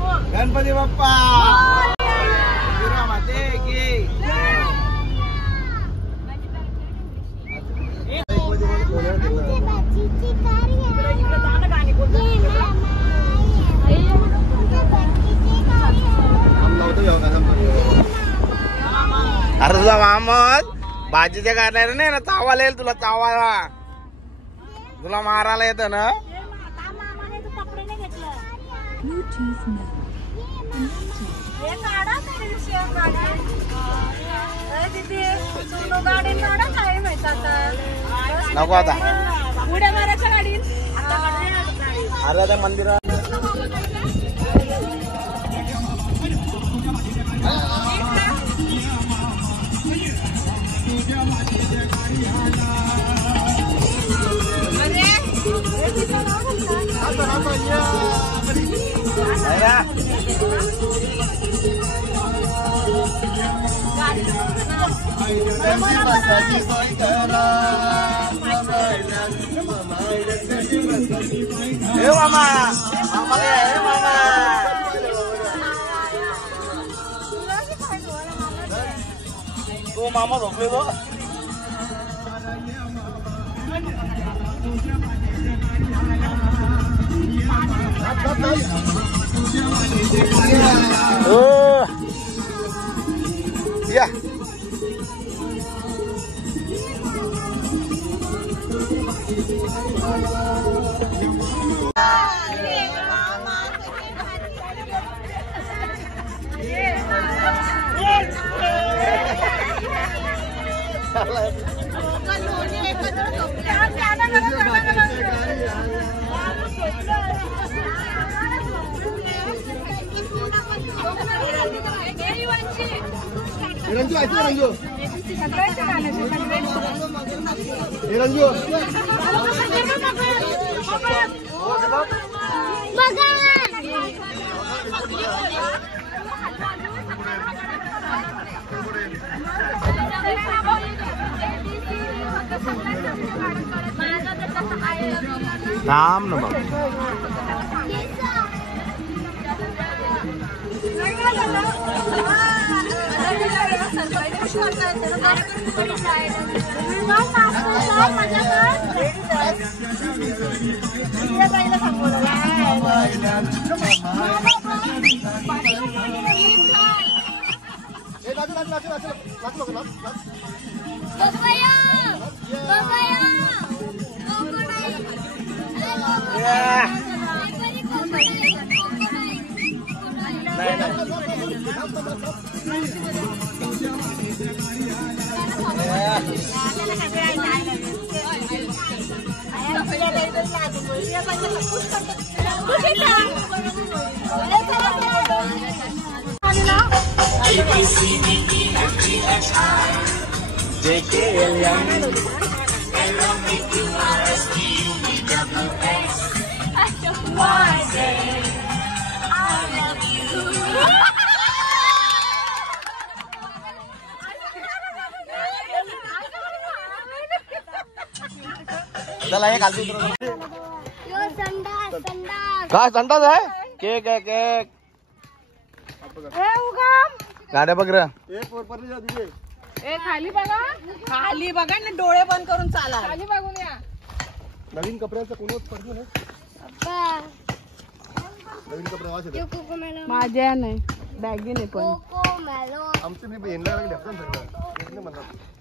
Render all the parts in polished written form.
गणपती बाप्पा माते की अरे तुझा मामत भाजीच्या गाण्याला नाही ना चावायला येईल तुला चावायला तुला मारायला येतं ना नको आता उड्या मारायच्या गाडीत अरे आता मंदिरात मामा मामा तो मामा झोपले तो या रंजू ऐकू रंजू रंजू नाम न काय संडास आहे केक आहे केक गाड्या बघ रे खाली बघा ना डोळे बंद करून चाला खाली बघून या नवीन कपड्याचं कोणच पडलं नाही नवीन कपडे वाच येते माझ्या नाही बॅगी नाही पण आमचे मी येणार लागले आपण सगळं म्हणतात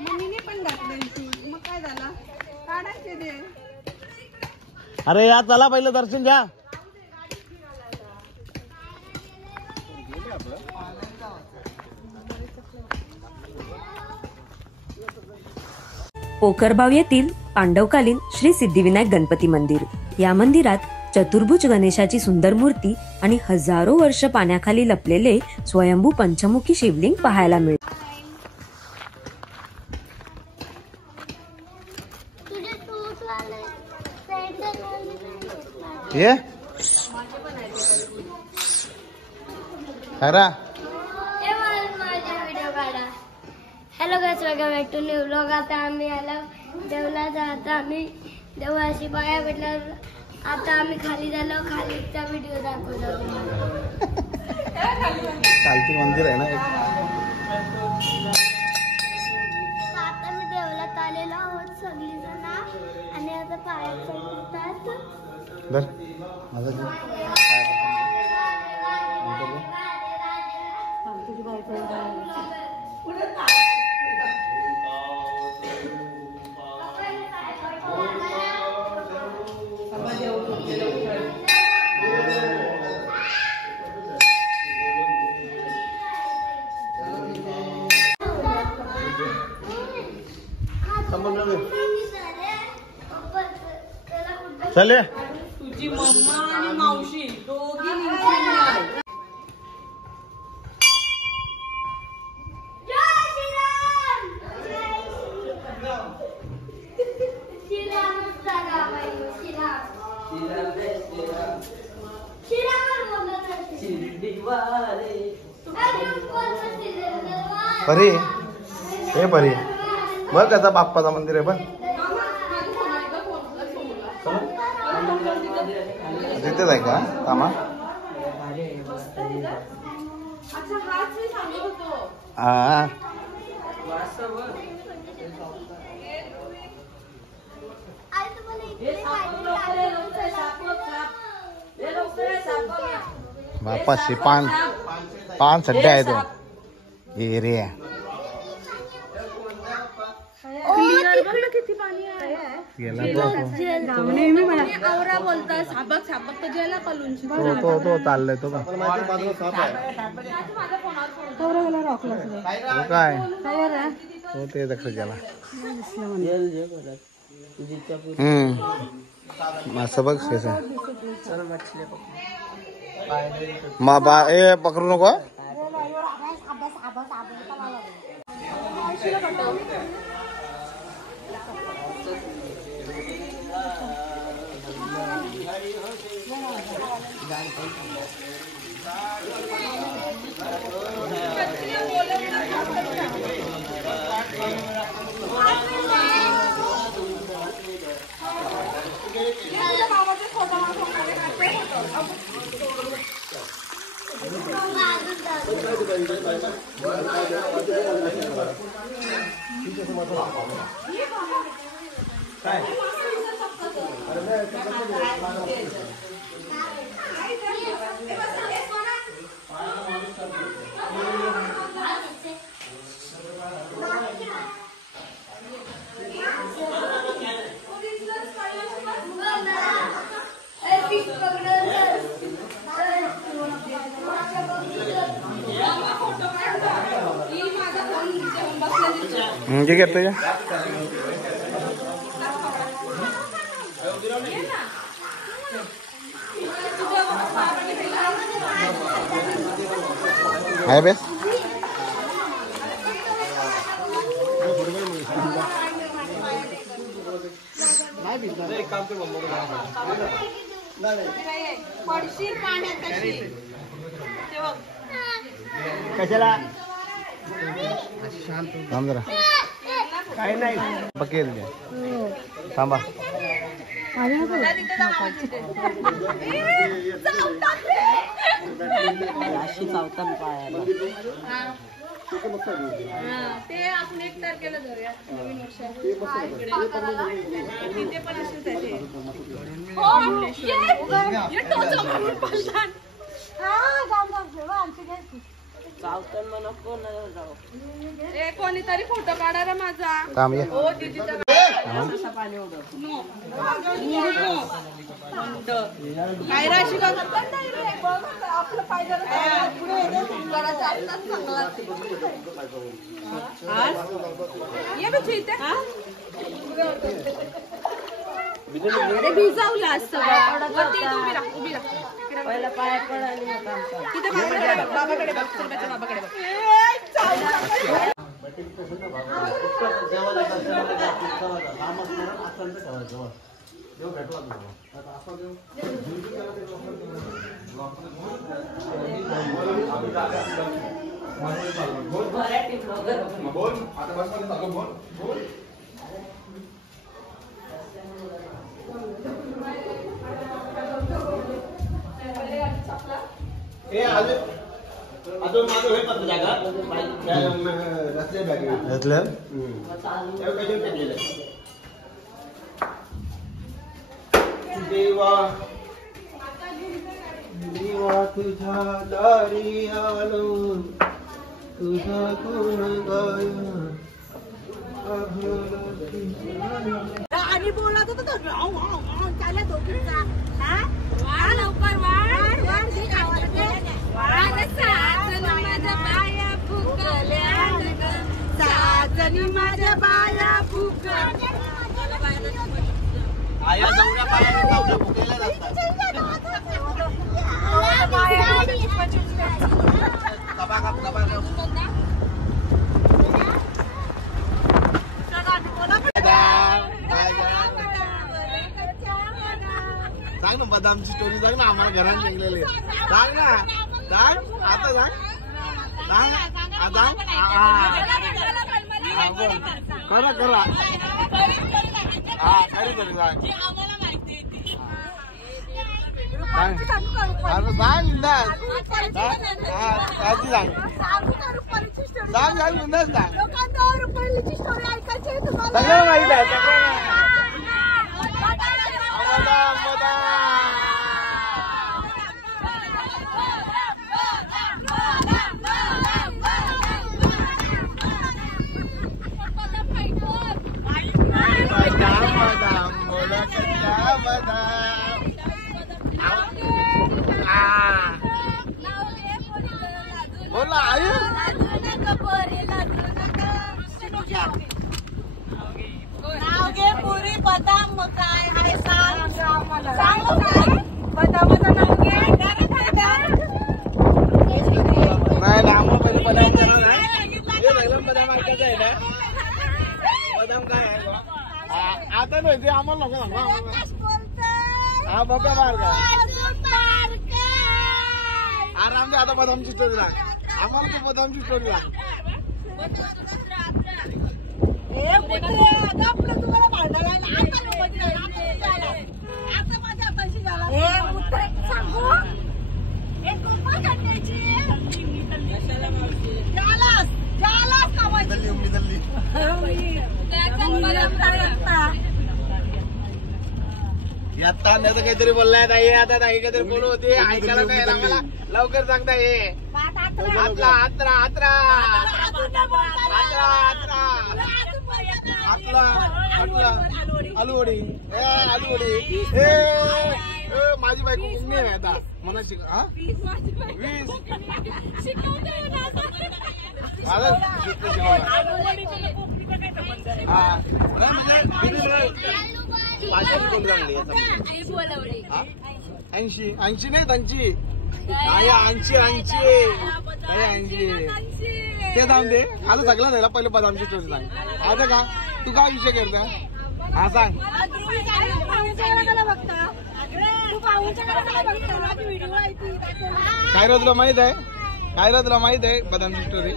मम्मीने पण घातलं मग काय झालं काढायचे ते अरे या चला पहिलं दर्शन घ्या पोखरबाव येथील पांडवकालीन श्री सिद्धिविनायक गणपती मंदिर या मंदिरात चतुर्भुज गणेशाची सुंदर मूर्ती आणि हजारो वर्ष पाण्याखाली लपलेले स्वयंभू पंचमुखी शिवलिंग पाहायला मिळते. Hello guys, welcome back to new vlog. आता आम्ही आला देवला. आता आम्ही देवाशी पाया भेटल्यावर आता आम्ही खाली झालो. खालीचा व्हिडिओ दाखवतो तुम्हाला. खालती मंदिर आहे ना एक. आता मी देवळात आलेलो आहोत सगळी जण आणि आता पाया पडतात. चले तुझी मम्मा आणि मावशी दोघी निघाल्या. परी हे परी बघ कसा बाप्पाचा मंदिर आहे बघ. तिथेच आहे का कामा? हा बाप्पाशी पान सड्डे आहे तो एरिया. किती पाणी आहे. आवरा बोलता साबक तर जेला कलून तो चाललाय तो का काय तो ते दक्ष गेला. असं बघ ए पकडू नको. काय करतोय आहे बेस. कशाला थांब जरा. काय नाही बकेल थांबा. ते आपण 1 तारखेला धरूया नवीन वर्षात. तिथे पण असेल त्याचे कोणीतरी फोटो काढा माझा. हो दीदीचा काय राशी आपलं पाहिजे अरे भिजावला असतं उभी राहा पहिला पाया पडायला तिथे बाबाकडे बघ सर्वांच्या बाबाकडे बघ. अजून माझं होईल पण जागा रस्ते बॅग देवा देवा तुझ्या दारी आलो तुझा गुण गाय आणि बोलत होता तो चालला दोघींचा हा लवकर वाढ वाढ दे खावायला दे वाढ साजनी माझ्या बाया फुकल्या साजनी माझ्या बाया फुकल्या आया दौऱ्या पायाला दौऱ्या फुकायला जातात सांग ना बदामची स्टोरी सांग ना आम्हाला घरात निघलेली सांग ना सांग आता सांग सांग आता करा हा खरी खरी सांग सांग बिंदास सांग सांग बिंदास सांग सगळं माहित आहे बोल ना आई नाव घे पुरी बदाम काय आहे सांग सांग बदामाचं नाव घे नाही ना आम्हाला पहिले बदाम करणार आहे बदाम ऐकायचं आहे ना बदाम काय आहे आता नाही ते आम्हाला नको सांगा हा बघा मार्ग आराम दे आता बदामची स्टोरी लाग आम्हाला तू बदामची स्टोरी लाग तुम्हाला भांडायला आता माझ्या पैसे झाला सांगू एक रुपया काढण्याची आता नाही तर काहीतरी बोललाय ताई आता ताई काहीतरी बोलू होते ऐकायला नाही आला मला लवकर सांगता ये आत्रा आत्रा आत्रा आत्रा आत्रा आत्रा आलूवडी आलूवडी माझी बायको कुठली आहे आता मला शिक हा 20 80 80 नाही त्यांची 80 ते जाऊन दे आता सगळं झालं पहिले बदामची स्टोरी सांग आता का तू काय विषय करता हा सांग काय रे तुला माहित आहे काय रे तुला माहित आहे बदामची स्टोरी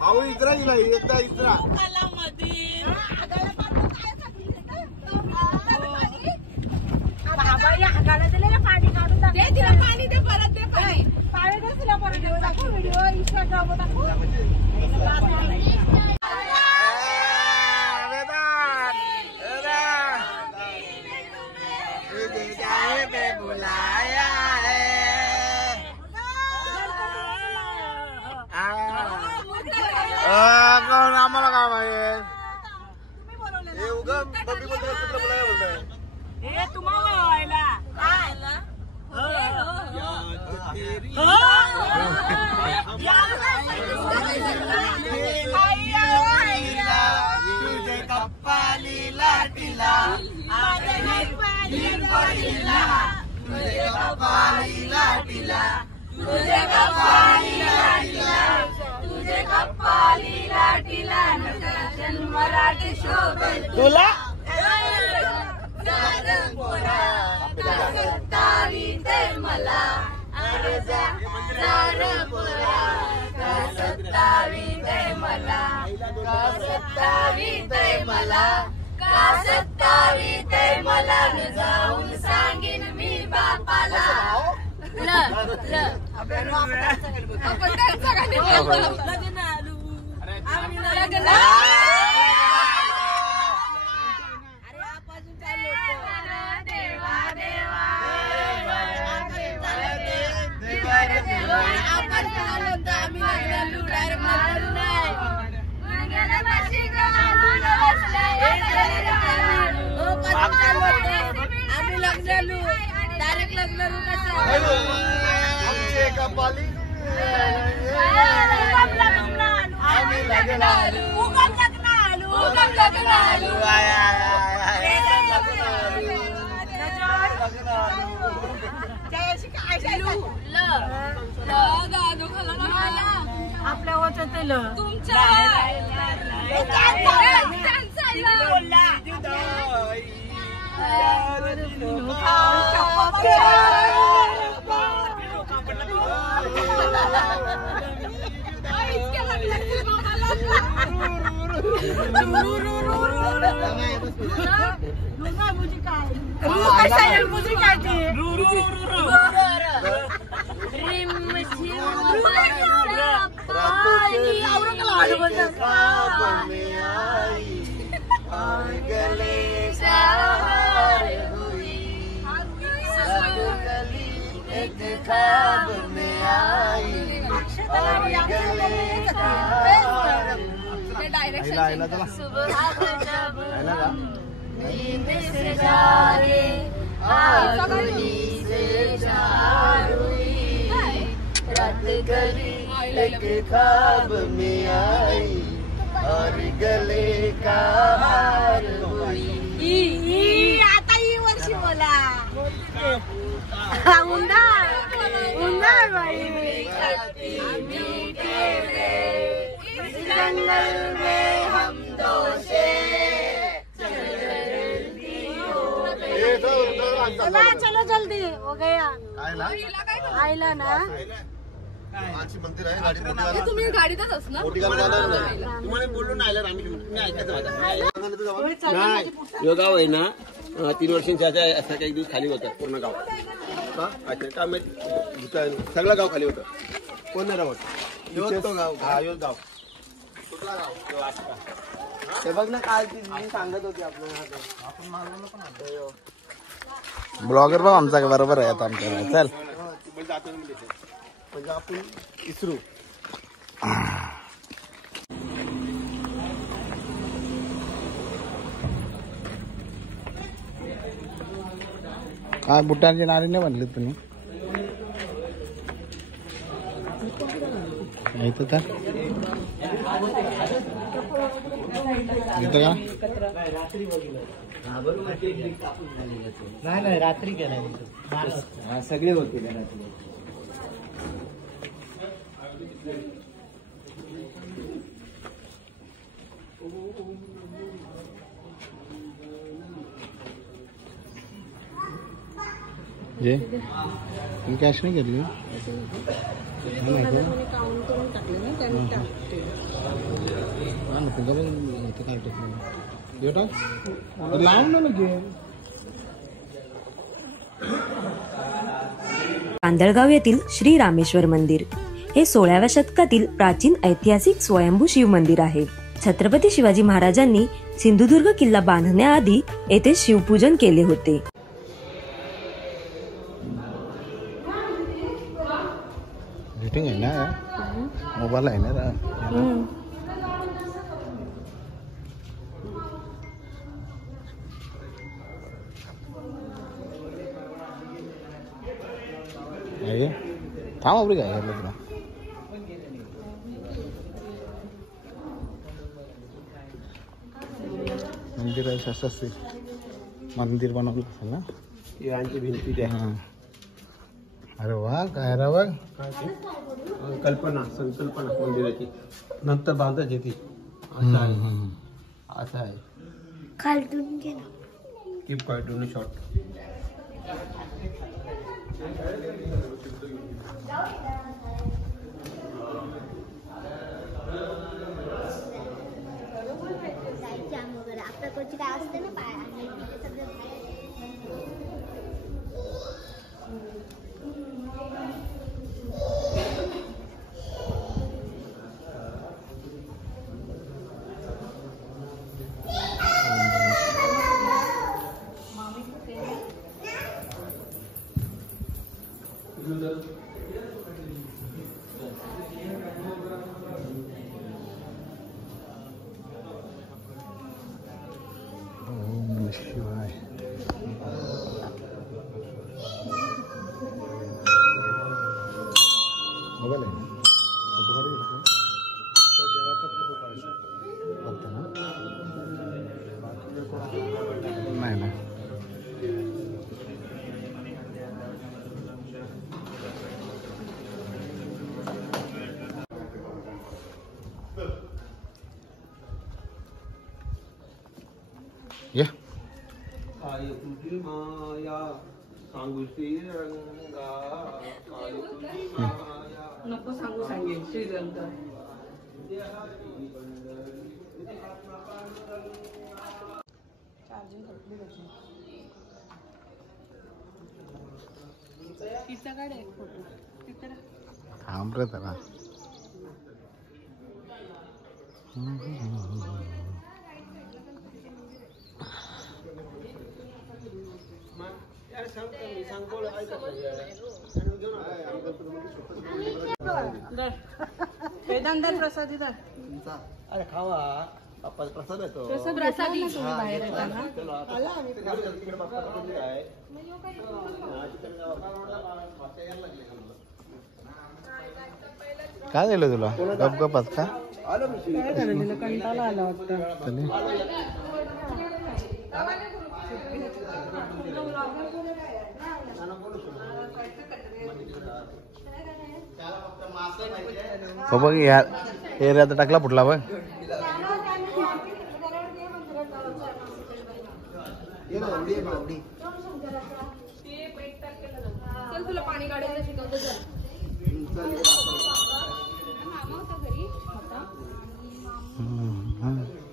भाऊ इतरा दिला एकदा इतरा पाणी काढून दे तिला पाणी दे परत दे पाणी दे तिला परत दाखव व्हिडिओ इंस्टाग्राम दाखव आम्हाला काय माहिती हे उगा बबी बोलतो बोलतोय तुझे कप्पाली लाटीला तुझे कप्पाली लाटीला तुझे कपाली लाटीला तुझे कपाली लाटीला नटराजन मराठी शोभेल तुला सत्तावी ते मला अर्जा जार पोरा सत्तावी ते मला सत्तावी ते मला सत्तावी ते मला जाऊन सांगेन मी बापाला आमचे कपाली आपल्या वचत तुमच्या ख्वाब में आई और गले का हार हुई आता ही वर्षी बोला उंदार बाई जंगल में हम दो चलो जल्दी हो गया आयला ना मंदिर आहे गाडी तुम्ही गाडीतच असणार तुम्हाला बोललो नाही आम्ही यो गाव आहे ना 3 वर्षांच्या असं काही दिवस खाली होतं पूर्ण गाव अच्छा सगळं गाव खाली होतं कोण नाही राहत गाव गाव कुठला गाव ते बघ ना काल ती सांगत होती आपल्याला ब्लॉगर भाऊ आमचा बरोबर आहे आता आमच्या चल म्हणजे आपण इसरू काय बुटांची नारी नाही म्हणली तुम्ही इथं का नाही रात्री केला सगळे होते रात्री जे कॅश नाही घेतली लावून ना लगे कांदळगाव येथील श्री रामेश्वर मंदिर हे 16व्या शतकातील प्राचीन ऐतिहासिक स्वयंभू शिव मंदिर आहे. छत्रपती शिवाजी महाराजांनी सिंधुदुर्ग किल्ला बांधण्याआधी येथे शिवपूजन केले होते. रेटिंग आहे ना मोबाईल आहे ना थांब आपली काय घातलं तुला मंदिर आहे असं मंदिर बनवलं असेल ना यांची भिंती आहे. अरे वा काय रा बघ कल्पना संकल्पना मंदिराची नंतर बांधायची ती असं आहे. असं आहे. खालतून गेला कीप क्वाइट डू शॉट. आपल्या कोणची काय असते ना पाय शिवाय मोबाईल आहे फोटो काढू बघतो ना नाही ना ये तुझी माया सांगू श्रीरंगा तुझी माया नको सांगू सांगेल श्रीरंग तिचा काढ एक फोटो तिचा थांब रे त्याला वेदांतर प्रसाद इथं अरे खावा बाप्पाचा प्रसाद येतो. प्रसादी तुम्ही बाहेर येताना तिकडे बाप्पा आहे. काय दिलं तुला गपगपात का आलो मी कंटाळा आला वाटतं. हो बघ या एरियात टाकला फुटला बघ चल तुला पाणी काढायला शिकवतो चल.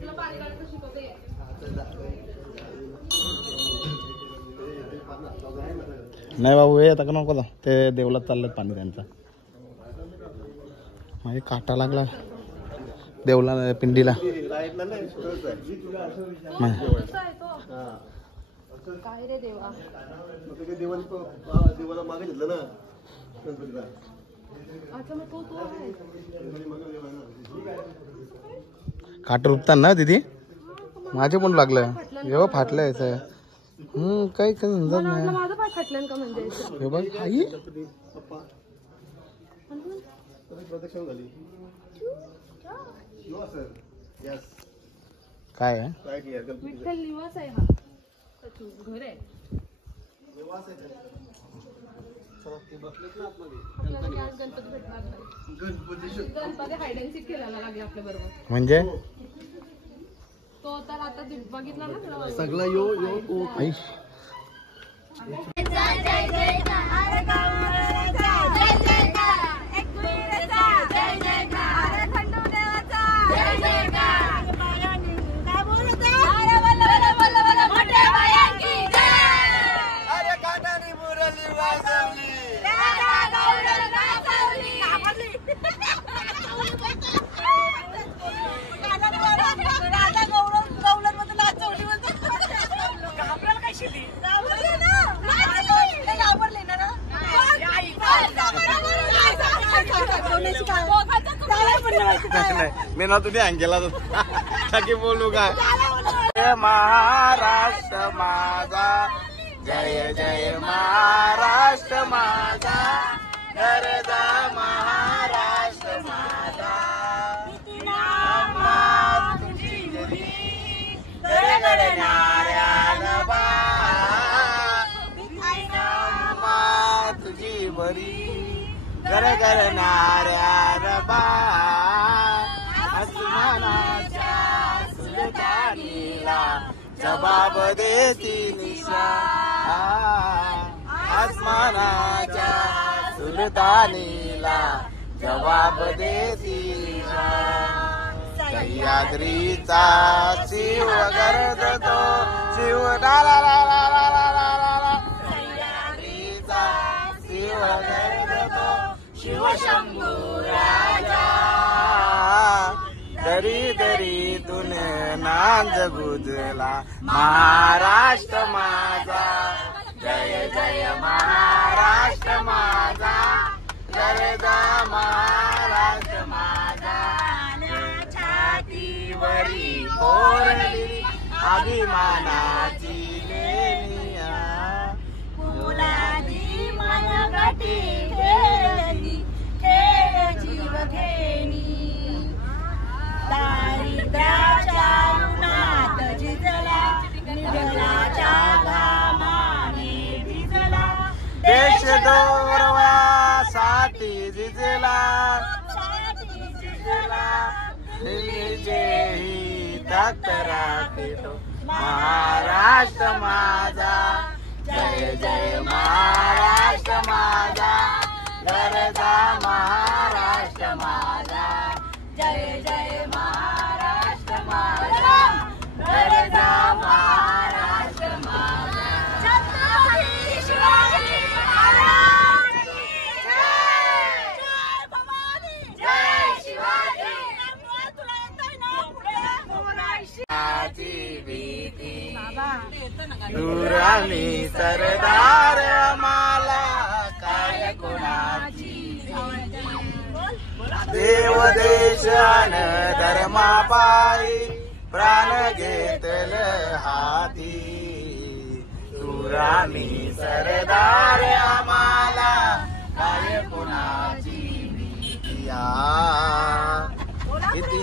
तुला पाणी काढायला शिकवतो ये. नाही बाबू हे आता का नको ते देवलात चाललं पाणी त्यांचं माझे काटा लागला देवला पिंडीला काय रे देवा देवाला मागे घेतलं ना अच्छा मग तो आहे. काट रुपतात ना दीदी माझे पण लागलं जेव्हा फाटलं याचं काही समजत नाही माझं पाय फाटलं का म्हणजे हे बघ आई प्रदक्षिणा झाली. काय आहे विठ्ठल निवास आहे हा घर आहे. आपल्याला आज गणपती भेटणार नाही. गणपती हाईड अँड सीक खेळायला लागले आपल्या बरोबर. म्हणजे तो तर आता बघितला ना तुला सगळा यो आई मी ना तुझी अंकेला की बोलू का महाराष्ट्र माझा जय जय महाराष्ट्र माझा गरजा महाराष्ट्र माझा अम्मा तुझी घरी गरगरणाऱ्या नभा अम्मा तुझी बरी गरगरणाऱ्या नभा आसमानाच्या सुलतानीला जबाब देती निशा आसमानाच्या सुलतानीला जबाब देती निशा सह्याद्रीचा शिव गरजतो शिव ला ला ला ला ला ला ला ला सह्याद्रीचा शिव गरजतो शिव शंभू राजा दरी दरीतून नांद गुजला महाराष्ट्र माझा जय जय महाराष्ट्र माझा गरजा महाराष्ट्र माझा छातीवरी कोरली अभिमानाची लेनिया फुलादी मनगटी खेळली खेळ जीव घेणी दारिद्र्याच्या उन्हात झिजला निधनाच्या घामाने भिजला देश दौरव्यासाठी झिजला निजेही तख्त राखतो महाराष्ट्र माझा जय जय महाराष्ट्र माझा गरजा महाराष्ट्र माझा जय जय महाराष्ट्र माझा गरजा महाराष्ट्र माझा छत्रपती शिवाजी महाराज जय भवानी जय शिवाजी तुला येतोय ना पुढे भीती दूर आम्ही सरदार आम्हाला काय कोणाची देव देशान धर्मापायी प्राण घेतल हाती सुरामी सरदार आम्हाला काय कोणाची भीती किती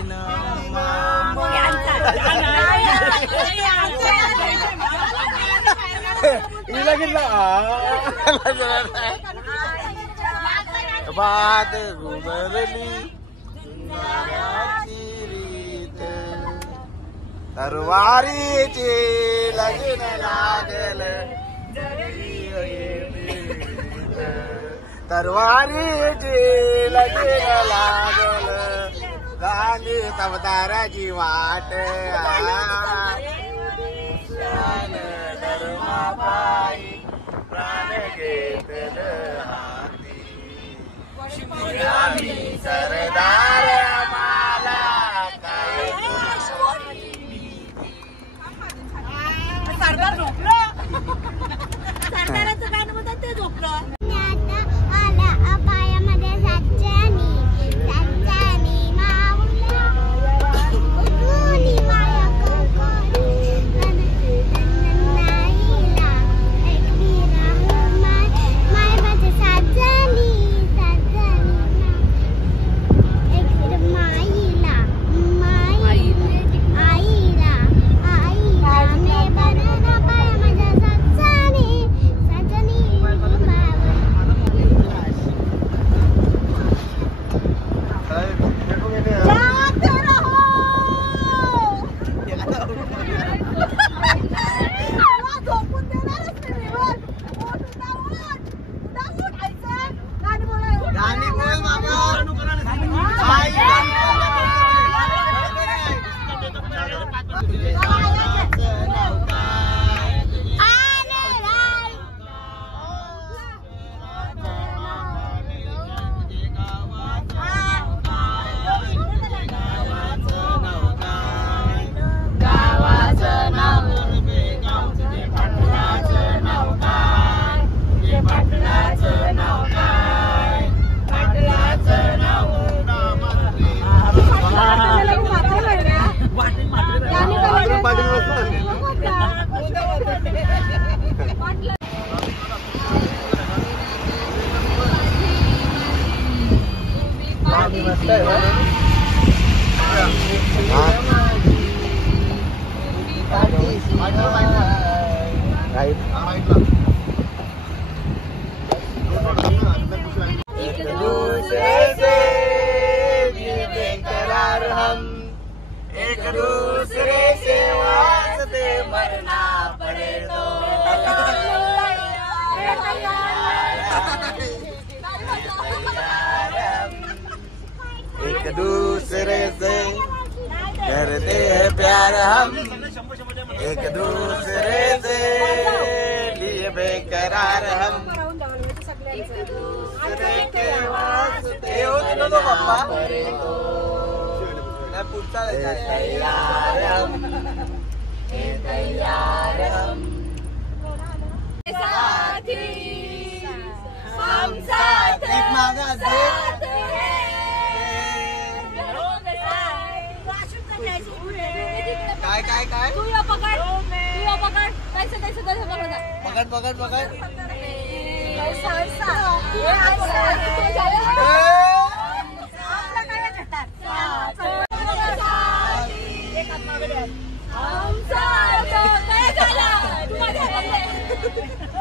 बात गुगरली रीत तरवारीचे लगीन लागल तरवारीचे लगीन लागल गांधी अवताराची वाट धर्मापायी प्राण घेतल हाती आम्ही सरदार आम्हाला काय सरदार झोपलं सरदाराचं गाणं म्हणतात ते झोपलं एक एक दूसरे से दिल बेकरार हम, एक दूसरे से वास्ते मरना पड़े तो एक दूसरे से करते हैं प्यार हम, एक दूसरे से लिए बेकरार हम, एक दूसरे के वास्ते पप्पा पुढचा तैयार हम साथी हम साथ एक मागा साथ काय तू या पकड कैसे पकडा पकड हम साथ काय झालं तू माझ्या हातात